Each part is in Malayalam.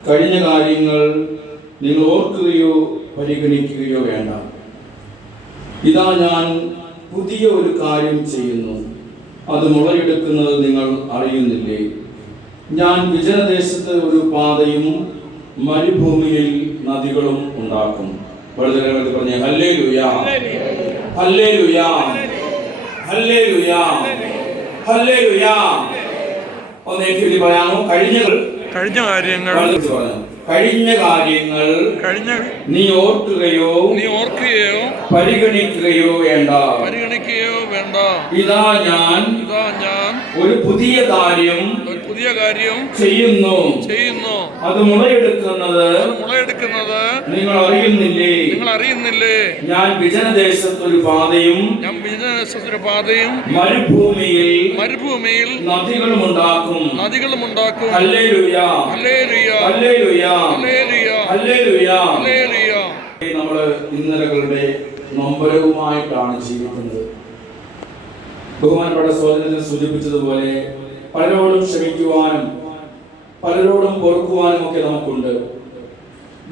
കഴിഞ്ഞ കാര്യങ്ങൾ നിങ്ങൾ ഓർക്കുകയോ പരിഗണിക്കുകയോ വേണ്ട. ഇതാ ഞാൻ പുതിയ ഒരു കാര്യം ചെയ്യുന്നു. അത് മുളയെടുക്കുന്നത് നിങ്ങൾ അറിയുന്നില്ലേ? ഞാൻ വിജനദേശത്ത് ഒരു പാതയും മരുഭൂമിയിൽ നദികളും ഉണ്ടാക്കും. വളരെ ഹല്ലേ ലുയാ ഹല്ലേ ലുയാ ഹല്ലേ ലുയാ ഹല്ലേ ലുയാ ഒന്ന് പറയാമോ? കഴിഞ്ഞ കഴിഞ്ഞ കാര്യങ്ങൾ. കഴിഞ്ഞ കാര്യങ്ങൾ കഴിഞ്ഞ നീ ഓർക്കുകയോ നീ ഓർക്കുകയോ പരിഗണിക്കുകയോ വേണ്ട. പരിഗണിക്കുകയോ വേണ്ട. ഇതാ ഞാൻ ഇതാ ഞാൻ ഒരു പുതിയ കാര്യം ഒരു പുതിയ കാര്യം ചെയ്യുന്നു. ചെയ്യുന്നു. അത് മുളയെടുക്കുന്നത് മുളയെടുക്കുന്നത് നിങ്ങൾ അറിയുന്നില്ലേ നിങ്ങൾ അറിയുന്നില്ലേ ഞാൻ വിജനദേശത്ത് ഒരു പാതയും ഞാൻ ബിസിനസ് പാതയും മരുഭൂമിയിൽ മരുഭൂമിയിൽ നദികളും ഉണ്ടാക്കും നദികളും ഉണ്ടാക്കും നമ്മൾ ഇന്നലകളുടെ നൊമ്പരവുമായിട്ടാണ് ജീവിക്കുന്നത്. ബഹുമാനപ്പെട്ട സോദരത്തിൽ സൂചിപ്പിച്ചതുപോലെ പലരോടും ക്ഷമിക്കുവാനും പലരോടും പൊറുക്കുവാനും ഒക്കെ നമുക്കുണ്ട്.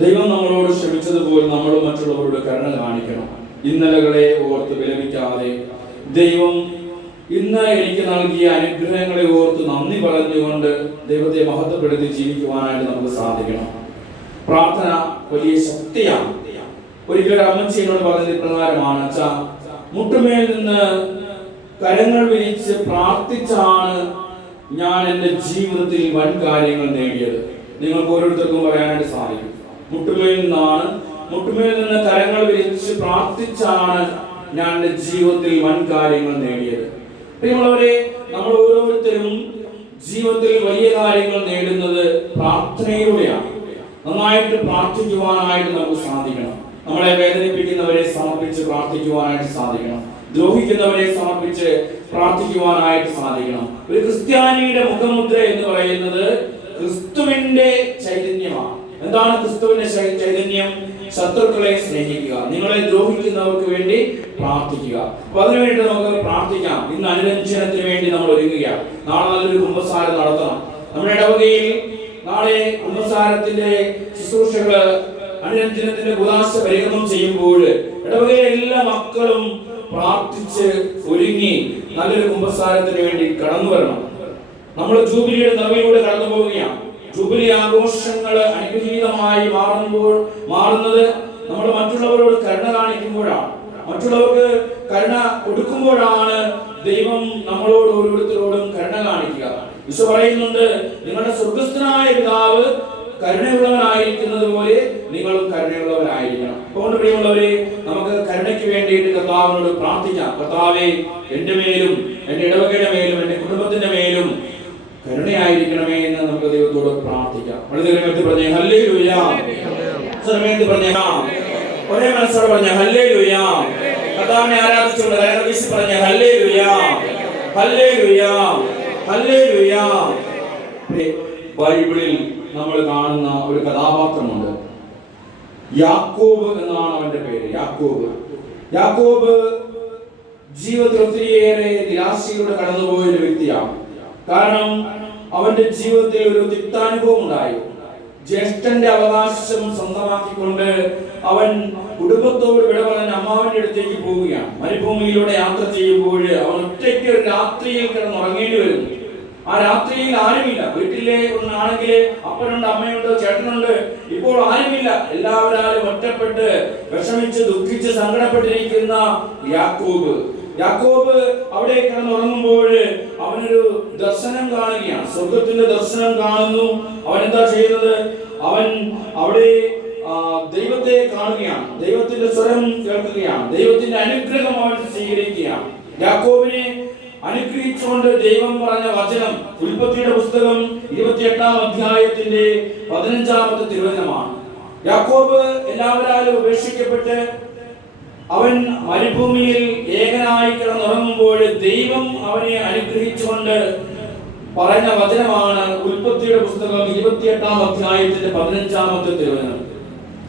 ദൈവം നമ്മളോട് ക്ഷമിച്ചതുപോലെ നമ്മളും മറ്റുള്ളവരോട് കരുണ കാണിക്കണം. ഇന്നലകളെ ഓർത്ത് വിലപിക്കാതെ ദൈവം ഇന്ന് എനിക്ക് നൽകിയ അനുഗ്രഹങ്ങളെ ഓർത്ത് നന്ദി പറഞ്ഞുകൊണ്ട് ദൈവത്തെ മഹത്വപ്പെടുത്തി ജീവിക്കുവാനായിട്ട് നമുക്ക് സാധിക്കണം. പ്രാർത്ഥന വലിയ ശക്തിയാണ്. ഒരിക്കലും അമ്മച്ചി എന്നോട് പറഞ്ഞത് ഇപ്രകാരമാണ് മുട്ടുമേൽ നിന്ന് കരങ്ങൾ വിരിച്ച് പ്രാർത്ഥിച്ചാണ് ഞാൻ എന്റെ ജീവിതത്തിൽ വൻ കാര്യങ്ങൾ നേടിയത്. നിങ്ങൾക്ക് ഓരോരുത്തർക്കും പറയാനായിട്ട് സാധിക്കും. മുട്ടുമേൽ നിന്നാണ് മുട്ടുമേൽ നിന്ന് കരങ്ങൾ വിരിച്ച് പ്രാർത്ഥിച്ചാണ് ഞാൻ എന്റെ ജീവിതത്തിൽ വൻ കാര്യങ്ങൾ നേടിയത്. പ്രിയമുള്ളവരെ നമ്മൾ ഓരോരുത്തരും ജീവിതത്തിൽ വലിയ കാര്യങ്ങൾ നേടുന്നത് പ്രാർത്ഥനയിലൂടെയാണ്. നന്നായിട്ട് പ്രാർത്ഥിക്കുവാനായിട്ട് നമുക്ക് സാധിക്കണം. നമ്മളെ വേദനിപ്പിക്കുന്നവരെ സമർപ്പിച്ച് പ്രാർത്ഥിക്കുവാനായിട്ട് സാധിക്കണം. ദ്രോഹിക്കുന്നവരെ സമർപ്പിച്ച് പ്രാർത്ഥിക്കുവാനായിട്ട് സാധിക്കണം. ഒരു ക്രിസ്ത്യാനിയുടെ മുഖമുദ്ര എന്ന് പറയുന്നത് ക്രിസ്തുവിന്റെ ചൈതന്യമാണ്. എന്താണ് ക്രിസ്തുവിന്റെ ചൈതന്യം? ശത്രുക്കളെ സ്നേഹിക്കുക. നിങ്ങളെ ദ്രോഹിക്കുന്നവർക്ക് വേണ്ടി പ്രാർത്ഥിക്കുക. അപ്പൊ അതിനുവേണ്ടി നമുക്ക് പ്രാർത്ഥിക്കാം. ഇന്ന് അനുരഞ്ജനത്തിന് വേണ്ടി നമ്മൾ ഒരുങ്ങുകയാണ്. നാളെ നല്ലൊരു കുമ്പസാരം നടത്തണം. നമ്മുടെ ഇടവകയിൽ നാളെ കുമ്പസാരത്തിന്റെ ശുശ്രൂഷകൾ അനുരഞ്ജനത്തിന്റെ ഉദാസ പരിഗണനം ചെയ്യുമ്പോൾ ഇടവകയിലെ എല്ലാ മക്കളും പ്രാർത്ഥിച്ച് ഒരുങ്ങി നല്ലൊരു കുമ്പസാരത്തിന് വേണ്ടി കടന്നു വരണം. നമ്മൾ ജൂബിലിയുടെ നിറവിലൂടെ കടന്നു പോവുകയാണ് ജൂബിലി ആഘോഷങ്ങൾ അനുഗ്രഹീതമായി മാറുമ്പോൾ മാറുന്നത് നമ്മൾ മറ്റുള്ളവരോട് കരുണ കാണിക്കുമ്പോഴാണ്. മറ്റുള്ളവർക്ക് കരുണ കൊടുക്കുമ്പോഴാണ് ദൈവം നമ്മളോട് ഓരോരുത്തരോടും കരുണ കാണിക്കുക. വിശ്വ പറയുന്നുണ്ട് നിങ്ങളുടെ സ്വർഗസ്ഥനായ പിതാവ് കരുണയുള്ളവനായിരിക്കുന്നത് പോലെ നിങ്ങളും കരുണയുള്ളവനായിരിക്കണം അതുകൊണ്ട് പ്രിയമുള്ളവരെ നമുക്ക് കരുണയ്ക്ക് വേണ്ടിയിട്ട് കർത്താവിനോട് പ്രാർത്ഥിക്കാം. കർത്താവെ എന്റെ മേലും എന്റെ ഇടവകയുടെ മേലും എന്റെ കുടുംബത്തിന്റെ മേലും കരുണയായിരിക്കണമേ എന്ന് നമുക്ക് ദൈവത്തോട് ബൈബിളിൽ നമ്മൾ കാണുന്ന ഒരു കഥാപാത്രമുണ്ട്. യാക്കോബ് എന്നാണ് അവന്റെ പേര് യാക്കോബ്. യാക്കോബ് ജീവിതത്തിൽ ഒത്തിരിയേറെ നിരാശയിലൂടെ കടന്നുപോയ ഒരു വ്യക്തിയാണ്. കാരണം അവന്റെ ജീവിതത്തിൽ ഒരു തിക്താനുഭവം ഉണ്ടായി. ജ്യേഷ്ഠന്റെ അവകാശം സ്വന്തമാക്കിക്കൊണ്ട് അവൻ കുടുംബത്തോട് വിട പറഞ്ഞ അമ്മാവന്റെ അടുത്തേക്ക് പോവുകയാണ്. മരുഭൂമിയിലൂടെ യാത്ര ചെയ്യുമ്പോൾ അവൻ ഒറ്റയ്ക്ക് ഒരു രാത്രിയിൽ കിടന്നുറങ്ങേണ്ടി വരുന്നു. ആ രാത്രിയിൽ ആരുമില്ല. വീട്ടിലെ ഒന്നാണെങ്കിൽ അപ്പനുണ്ട് അമ്മയുണ്ട് ചേട്ടനുണ്ട്. ഇപ്പോൾ ആരുമില്ല. എല്ലാവരും ഒറ്റപ്പെട്ട് വിഷമിച്ച് ദുഃഖിച്ച് സങ്കടപ്പെട്ടിരിക്കുന്ന യാക്കോബ്. യാക്കോബ് അവിടെ കിടന്നുറങ്ങുമ്പോൾ അവനൊരു ദർശനം കാണുകയാണ്. സ്വർഗത്തിന്റെ ദർശനം കാണുന്നു. അവൻ എന്താ ചെയ്യുന്നത്? അവൻ അവിടെ ദൈവത്തെ കാണുകയാണ്. ദൈവത്തിന്റെ സ്വരം കേൾക്കുകയാണ്. ദൈവത്തിന്റെ അനുഗ്രഹം അവൻ സ്വീകരിക്കുകയാണ്. യാക്കോബിനെ അനുഗ്രഹിച്ചുകൊണ്ട് ദൈവം പറഞ്ഞ വചനം ഉൽപ്പത്തിയുടെ പുസ്തകം ഇരുപത്തിയെട്ടാം അധ്യായത്തിന്റെ പതിനഞ്ചാമത്തെ തിരുവചനമാണ്. യാക്കോബ് എല്ലാവരും ഉപേക്ഷിക്കപ്പെട്ട് അവൻ മരുഭൂമിയിൽ ഏകനായി കിടന്നുറങ്ങുമ്പോൾ ദൈവം അവനെ അനുഗ്രഹിച്ചുകൊണ്ട് പറഞ്ഞ വചനമാണ് ഉൽപ്പത്തിയുടെ പുസ്തകം ഇരുപത്തിയെട്ടാം അധ്യായത്തിന്റെ പതിനഞ്ചാമത്തെ തിരുവചനം.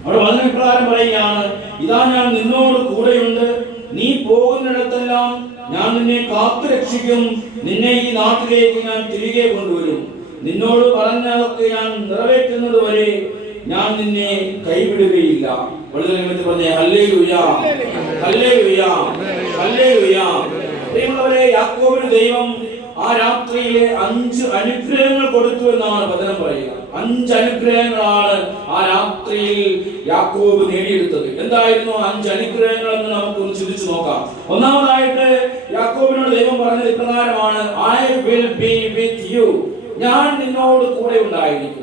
അവിടെ വചന ഇപ്രകാരം പറയുകയാണ് ഇതാ ഞാൻ നിന്നോട് കൂടെയുണ്ട്. നീ പോകുന്നിടത്തെല്ലാം ഞാൻ നിന്നെ കാത്തു രക്ഷിക്കും. നിന്നെ ഈ നാട്ടിലേക്ക് ഞാൻ തിരികെ കൊണ്ടുവരും. നിന്നോട് പറഞ്ഞതൊക്കെ ഞാൻ നിറവേറ്റുന്നത് വരെ ഞാൻ നിന്നെ കൈവിടുകയില്ല. വളരെ നിമിത്തം പ്രിയമുള്ളവരെ ദൈവം ആ രാത്രിയിലെ അഞ്ച് അനുഗ്രഹങ്ങൾ കൊടുത്തു എന്നാണ് വചനം പറയുക. അഞ്ച് അനുഗ്രഹങ്ങളാണ് ആ രാത്രിയിൽ യാക്കോബ് നേടിയെടുത്തത്. എന്തായിരുന്നു അഞ്ച് അനുഗ്രഹങ്ങൾ എന്ന് നമുക്കൊന്ന് ചിന്തിച്ചു നോക്കാം. ഒന്നാമതായിട്ട് യാക്കോബിനോട് ദൈവം പറഞ്ഞത് ഇപ്രകാരമാണ് I will be with you ഞാൻ നിന്നോട് കൂടെ ഉണ്ടായിരിക്കും.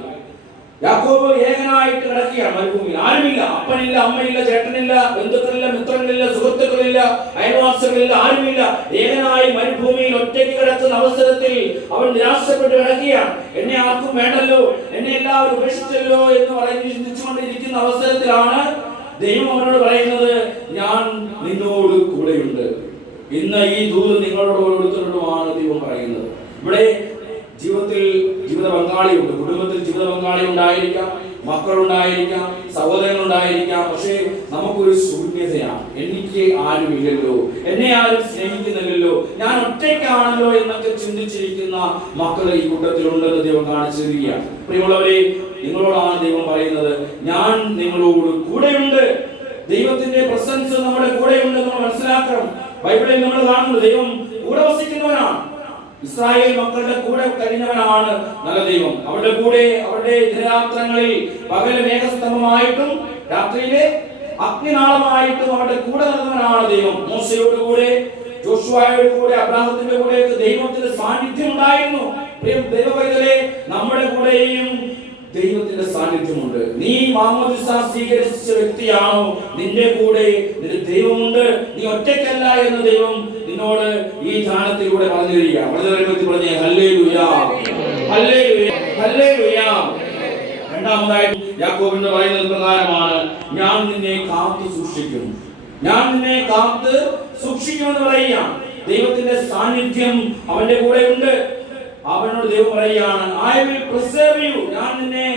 യാക്കോബ് ഏകനായിട്ട് കിടക്കുകയാണ് മരുഭൂമിയിൽ. ആരുമില്ല. അപ്പനില്ല അമ്മയില്ല ചേട്ടനില്ല ബന്ധുക്കളില്ല മിത്രങ്ങളില്ല സുഹൃത്തുക്കളില്ല അയൽവാസികളില്ല ആരുമില്ല. ഏകനായി മരുഭൂമിയിൽ ഒറ്റയ്ക്ക് കിടക്കുന്ന അവസരത്തിൽ അവൻ നിരാശപ്പെട്ട് കിടക്കുകയാണ്. എന്നെ ആർക്കും വേണ്ടല്ലോ. എന്നെ എല്ലാവരും ഉപേക്ഷിച്ചല്ലോ എന്ന് പറഞ്ഞ് ചിന്തിച്ചുകൊണ്ടിരിക്കുന്ന അവസരത്തിലാണ് ദൈവം അവനോട് പറയുന്നത് ഞാൻ നിന്നോട് കൂടെയുണ്ട്. ഇന്ന് ഈ ദൂരം നിങ്ങളോട് ഓരോരുത്തരോടുമാണ് ദൈവം പറയുന്നത്. ഇവിടെ ജീവിതത്തിൽ ജീവിത പങ്കാളിയുണ്ട് കുടുംബത്തിൽ ജീവിത പങ്കാളി ഉണ്ടായിരിക്കാം മക്കളുണ്ടായിരിക്കാം സഹോദരങ്ങൾ ഉണ്ടായിരിക്കാം പക്ഷേ നമുക്കൊരു ശൂന്യതയാണ് എനിക്ക് ആരുമില്ലല്ലോ എന്നെ ആരും സ്നേഹിക്കുന്നില്ലല്ലോ. ഞാൻ ഒറ്റയ്ക്കാണല്ലോ എന്നൊക്കെ ചിന്തിച്ചിരിക്കുന്ന മക്കൾ ഈ കൂട്ടത്തിലുണ്ടെന്ന് ദൈവം കാണിച്ചു തരികയാണ് പ്രിയമുള്ളവരെ നിങ്ങളോടാണ് ദൈവം പറയുന്നത് ഞാൻ നിങ്ങളോട് കൂടെയുണ്ട്. ദൈവത്തിന്റെ പ്രസൻസ് നമ്മുടെ കൂടെയുണ്ട് നമ്മൾ മനസ്സിലാക്കണം. ബൈബിളിൽ നമ്മൾ കാണുന്നു ദൈവം കൂടെ വസിക്കുന്നവനാണ്. ഇസ്രായേൽ മക്കളുടെ കൂടെ കഴിഞ്ഞവനാണ് നല്ല ദൈവം. അവരുടെ കൂടെ അവരുടെ ദിനരാത്രങ്ങളിൽ പകൽ മേഘസ്തംഭമായിട്ടും രാത്രിയിലെ അഗ്നിനാളമായിട്ടും അവരുടെ കൂടെ നടന്നവനാണ് ദൈവം. മോശയോട് കൂടെ ജോഷുവായോട് കൂടെ അബ്രാഹത്തിന്റെ കൂടെ ദൈവത്തിന്റെ സാന്നിധ്യം ഉണ്ടായിരുന്നു. ദൈവവൈതലെ നമ്മുടെ കൂടെയും ദൈവത്തിന്റെ സാന്നിധ്യമുണ്ട്. നീ മാമോദിസ സ്വീകരിച്ച വ്യക്തിയാണോ? നിന്റെ കൂടെ നിന്റെ ദൈവമുണ്ട്. നീ ഒറ്റയ്ക്കല്ല എന്ന് ദൈവം നിന്നോട് ഈ ധ്യാനത്തിലൂടെ പറഞ്ഞു തരിക വളരെ വ്യക്തി പറഞ്ഞേ ഹല്ലേലൂയാ. ഹല്ലേലൂയാ. ഹല്ലേലൂയാ. രണ്ടാമതായിട്ട് യാക്കോബിന്റെ പറയുന്നത് പ്രകാരമാണ് ഞാൻ നിന്നെ കാത്തു സൂക്ഷിക്കും ഞാൻ നിന്നെ കാത്ത് സൂക്ഷിക്കുമെന്ന് പറയുക. ദൈവത്തിന്റെ സാന്നിധ്യം അവന്റെ കൂടെ ഉണ്ട്. അവനോട് ദൈവം പറയുകയാണ് ഐ വിൽ യു ഞാൻ നിന്നെ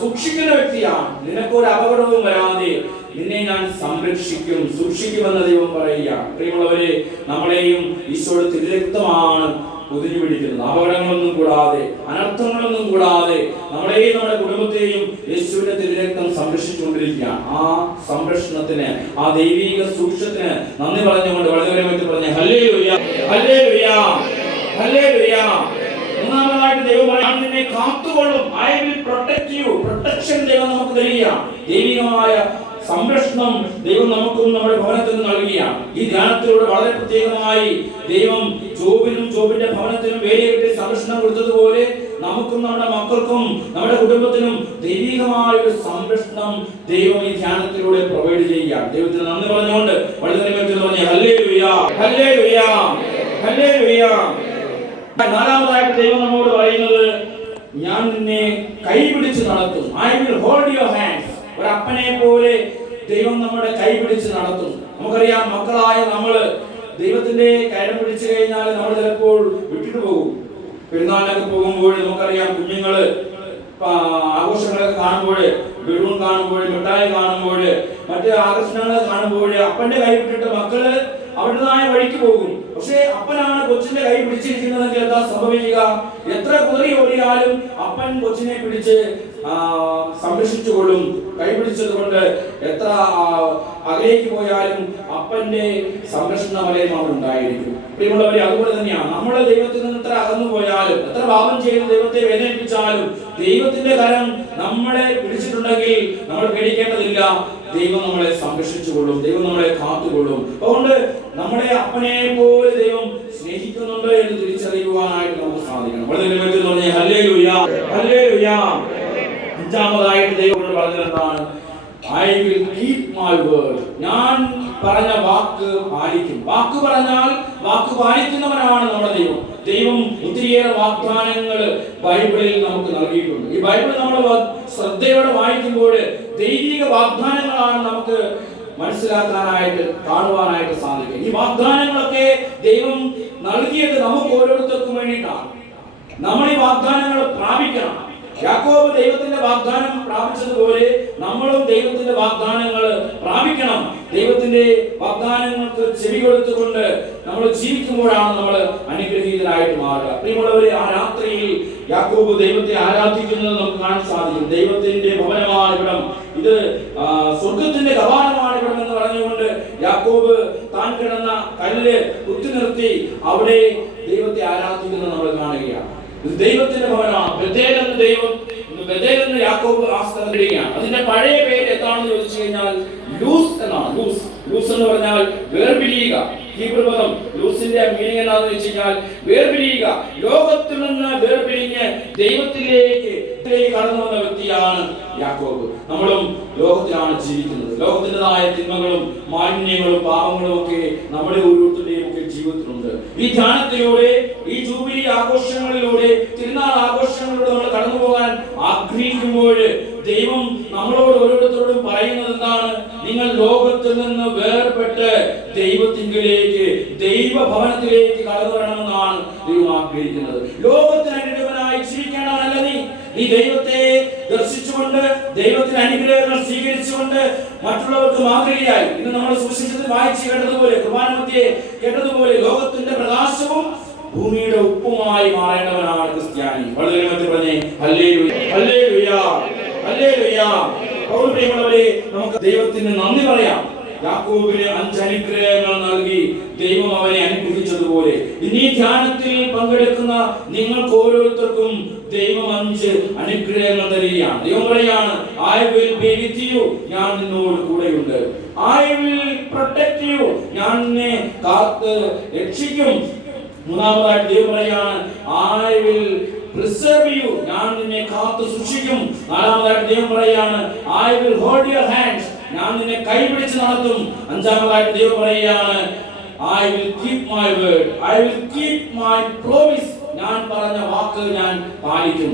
സൂക്ഷിക്കുന്ന വ്യക്തിയാണ്. നിനക്കൊരു അപകടവും വരാതെ നിന്നെ ഞാൻ സംരക്ഷിക്കും സൂക്ഷിക്കുമെന്ന് ദൈവം പറയുക പ്രിയമുള്ളവരെ നമ്മളെയും ഈശോയുടെ തിരുരക്തമാണ് പൊതിഞ്ഞു പിടിക്കുന്നത്. അപകടങ്ങളൊന്നും കൂടാതെ അനർത്ഥങ്ങളൊന്നും കൂടാതെ നമ്മളെയും നമ്മുടെ കുടുംബത്തെയും യേശുവിന്റെ തിരുരക്തം സംരക്ഷിച്ചുകൊണ്ടിരിക്കുകയാണ്. ആ സംരക്ഷണത്തിന് ആ ദൈവിക സൂക്ഷ്യത്തിന് നന്ദി പറഞ്ഞുകൊണ്ട് വളരെ പറഞ്ഞു പറഞ്ഞ ഹല്ലേ ഹല്ലേ ഹല്ലേ ലുയ്യ മൂന്നാമതായിട്ട് ദൈവം പറയും, ഞാൻ നിന്നെ കാത്തുകൊള്ളും. I will protect you protection ദൈവം നമുക്ക് തരികയാണ് ദൈവികമായ സംരക്ഷണം ദൈവം നമുക്കും നമ്മുടെ ഭവനത്തിനും നൽകിയാണ്. ഈ ധ്യാനത്തിലൂടെ വളരെ പ്രത്യേകമായി ദൈവം ജോബിനും ജോബിന്റെ ഭവനത്തിനും വേലയിട്ട് സംരക്ഷണം കൊടുത്തതുപോലെ നമുക്കും നമ്മുടെ മക്കൾക്കും നമ്മുടെ കുടുംബത്തിനും ദൈവികമായ ഒരു സംരക്ഷണം ദൈവം ഈ ധ്യാനത്തിലൂടെ പ്രൊവൈഡ് ചെയ്യുക ദൈവത്തിന് നന്ദി പറഞ്ഞുകൊണ്ട് വളരെ പറഞ്ഞു ഹല്ലേ ലുയാ ഹല്ലേ ലുയാ ഹല്ലേ ലുയാ നാലാമതായിട്ട് ദൈവം നമ്മോട് പറയുന്നത് ഞാൻ നിന്നെ കൈപിടിച്ച് നടത്തും. I will hold your hands ഒരു അപ്പനെ പോലെ ദൈവം നമ്മുടെ കൈപിടിച്ച് നടത്തും. നമുക്കറിയാം മക്കളായ നമ്മൾ ദൈവത്തിന്റെ കരം പിടിച്ചു കഴിഞ്ഞാൽ നമ്മൾ ചിലപ്പോൾ വിട്ടിട്ട് പോകും. പെരുന്നാളിനൊക്കെ പോകുമ്പോൾ നമുക്കറിയാം കുഞ്ഞുങ്ങൾ ആഘോഷങ്ങളൊക്കെ കാണുമ്പോൾ ബലൂൺ കാണുമ്പോൾ മിഠായി കാണുമ്പോൾ മറ്റ് ആകർഷണങ്ങൾ കാണുമ്പോൾ അപ്പന്റെ കൈ വിട്ടിട്ട് മക്കൾ അവരുടേതായ വഴിക്ക് പോകും. പക്ഷേ അപ്പനാണ് കൊച്ചിന്റെ കൈ പിടിച്ചിരിക്കുന്നതെങ്കിൽ എന്താ സംഭവിക്കുക? എത്ര കുതിരി ഓടിയാലും അപ്പൻ കൊച്ചിനെ പിടിച്ച് സംരക്ഷിച്ചുകൊള്ളും. കൈ പിടിച്ചത് കൊണ്ട് എത്ര അകലേക്ക് പോയാലും അപ്പന്റെ സംരക്ഷണ വലയം അവിടെ ഉണ്ടായിരിക്കും. പ്രിയമുള്ളവരെ അതുപോലെ തന്നെയാണ്. നമ്മുടെ ദൈവത്തിൽ നിന്ന് എത്ര അകന്നു പോയാലും എത്ര പാപം ചെയ്ത് ദൈവത്തെ വേദനിപ്പിച്ചാലും ദൈവത്തിന്റെ കരം നമ്മളെ പിടിച്ചിട്ടുണ്ടെങ്കിൽ നമ്മൾ പേടിക്കേണ്ടതില്ല. ദൈവം നമ്മളെ സംരക്ഷിച്ചുകൊള്ളും ദൈവം നമ്മളെ കാത്തുകൊള്ളും. അതുകൊണ്ട് നമ്മുടെ അപ്പനെ പോലെ ദൈവം സ്നേഹിക്കുന്നുണ്ട് എന്ന് തിരിച്ചറിയുവാനായിട്ട് നമുക്ക് സാധിക്കണം. വളരെ നിമിത്തം പറഞ്ഞ ഹല്ലേ ലുയാ ഹല്ലേ ലുയാ അഞ്ചാമതായിട്ട് ദൈവം പറഞ്ഞത് I will keep my word ഞാൻ പറഞ്ഞ വാക്ക് പാലിക്കും. വാക്ക് പറഞ്ഞാൽ വാക്ക് പാലിക്കുന്നവനാണ് നമ്മുടെ ദൈവം. ദൈവം ഒത്തിരിയേറെ വാഗ്ദാനങ്ങൾ ബൈബിളിൽ നമുക്ക് നൽകിയിട്ടുണ്ട്. ഈ ബൈബിൾ നമ്മൾ ശ്രദ്ധയോടെ വായിക്കുമ്പോൾ ദൈവിക വാഗ്ദാനങ്ങളാണ് നമുക്ക് മനസ്സിലാക്കാനായിട്ട് കാണുവാനായിട്ട് സാധിക്കും. ഈ വാഗ്ദാനങ്ങളൊക്കെ ദൈവം നൽകിയത് നമുക്ക് ഓരോരുത്തർക്കും വേണ്ടിയിട്ടാണ്. നമ്മൾ ഈ വാഗ്ദാനങ്ങൾ പ്രാപിക്കണം. യാക്കോബ് ദൈവത്തിന്റെ വാഗ്ദാനം പ്രാപിച്ചതുപോലെ നമ്മളും ദൈവത്തിന്റെ വാഗ്ദാനങ്ങൾ പ്രാപിക്കണം. ദൈവത്തിന്റെ വാഗ്ദാനങ്ങൾക്ക് ചെവി കൊടുത്തുകൊണ്ട് നമ്മൾ ജീവിക്കുമ്പോഴാണ് നമ്മൾ അനുഗ്രഹീതരായിട്ട് മാറുക. പ്രിയമുള്ളവരെ ആ രാത്രിയിൽ യാക്കോബ് ദൈവത്തെ ആരാധിക്കുന്നത് നമുക്ക് കാണാൻ സാധിക്കും. ദൈവത്തിന്റെ ഭവനമാണ് ഇവിടം. ഇത് സ്വർഗത്തിന്റെ കവാടമാണ് ഇവിടം എന്ന് പറഞ്ഞുകൊണ്ട് യാക്കോബ് താൻ കിടന്ന കല്ല് കുത്തി നിർത്തി അവിടെ ദൈവത്തെ ആരാധിക്കുന്നത് നമ്മൾ കാണുകയാണ്. ദൈവത്തിന്റെ ബദേൽ എന്ന ദൈവം എന്ന് യാക്കോബ് ആ സ്ഥലം ഇടുകയാണ്. അതിന്റെ പഴയ പേര് എന്താണെന്ന് ചോദിച്ചു കഴിഞ്ഞാൽ ലൂസ് എന്നാണ്. ലൂസ്. ലൂസ് എന്ന് പറഞ്ഞാൽ വേർപിരിയുക. ഹീബ്രു പദം ലൂസിന്റെ മീനിങ് എന്താണെന്ന് വെച്ച് വേർപിരിയുക. ലോകത്തിൽ നിന്ന് വേർപിരിഞ്ഞ് ദൈവത്തിലേക്ക് ത്തിലേക്ക് കടന്നു വന്ന വ്യക്തിയാണ് യാക്കോബ്. നമ്മളും ലോകത്തിലാണ് ജീവിക്കുന്നത്. ലോകത്തിന്റെതായ തിന്മകളും മാലിന്യങ്ങളും പാപങ്ങളും ഒക്കെ നമ്മുടെ ഓരോരുത്തരുടെയും ഒക്കെ ജീവിതത്തിലുണ്ട്. ഈ ധ്യാനത്തിലൂടെ ഈ ജൂബിലി ആഘോഷങ്ങളിലൂടെ തിരുനാൾ ആഘോഷങ്ങളിലൂടെ നമ്മൾ കടന്നു പോകാൻ ആഗ്രഹിക്കുമ്പോൾ ദൈവം നമ്മളോട് ഓരോരുത്തരോടും പറയുന്നത് എന്താണ്? നിങ്ങൾ ലോകത്തിൽ നിന്ന് വേർപെട്ട് ദൈവത്തിങ്കിലേക്ക് ദൈവഭവനത്തിലേക്ക് കടന്നു വരണമെന്നാണ് ദൈവം ആഗ്രഹിക്കുന്നത്. ലോകത്തിന് നീ ദൈവത്തെ ദർശിച്ചുകൊണ്ട് ദൈവത്തിന്റെ അനുഗ്രഹങ്ങൾ സ്വീകരിച്ചുകൊണ്ട് മറ്റുള്ളവർക്ക് മാതൃകയായി ഇന്ന് നമ്മൾ സൂക്ഷിച്ചത് വായിച്ചു കേട്ടതുപോലെ കുർബാന മധ്യേ കേട്ടതുപോലെ ലോകത്തിന്റെ പ്രകാശവും ഭൂമിയുടെ ഉപ്പുമായി മാറേണ്ടവനാണ് ക്രിസ്ത്യാനി. വളരെ പറഞ്ഞേ ഹല്ലേലൂയ ഹല്ലേലൂയ പൗൽ പ്രിയമുള്ളവരെ നമുക്ക് ദൈവത്തിന് നന്ദി പറയാം. യാക്കോബിന് അഞ്ച് അനുഗ്രഹങ്ങൾ നൽകി ദൈവം അവനെ അനുഗ്രഹിച്ചതുപോലെ. ഇനി ധ്യാനത്തിൽ പങ്കെടുക്കുന്ന നിങ്ങൾക്ക് ഓരോരുത്തർക്കും ദൈവം അഞ്ച് അനുഗ്രഹങ്ങൾ തരികയാണ്. ദൈവം പറയാണ് I will be with you ഞാൻ നിന്നോട് കൂടെയുണ്ട്. ഐ വിൽ പ്രൊട്ടക്ട് യു ഞാൻ നിന്നെ കാത്ത് രക്ഷിക്കും. മൂന്നാമതായിട്ട് ദൈവം പറയാണ് ഐ വിൽ പ്രിസർവ് യു ഞാൻ നിന്നെ കാത്തു സൂക്ഷിക്കും. നാലാമതായിട്ട് ദൈവം പറയാണ് I will hold your hands ഞാൻ നിന്നെ കൈപിടിച്ച് നടത്തും. അഞ്ചാമതായിട്ട് ദൈവം പറയുകയാണ് I will keep my word I will keep my promise ഞാൻ പറഞ്ഞ വാക്ക് ഞാൻ പാലിക്കും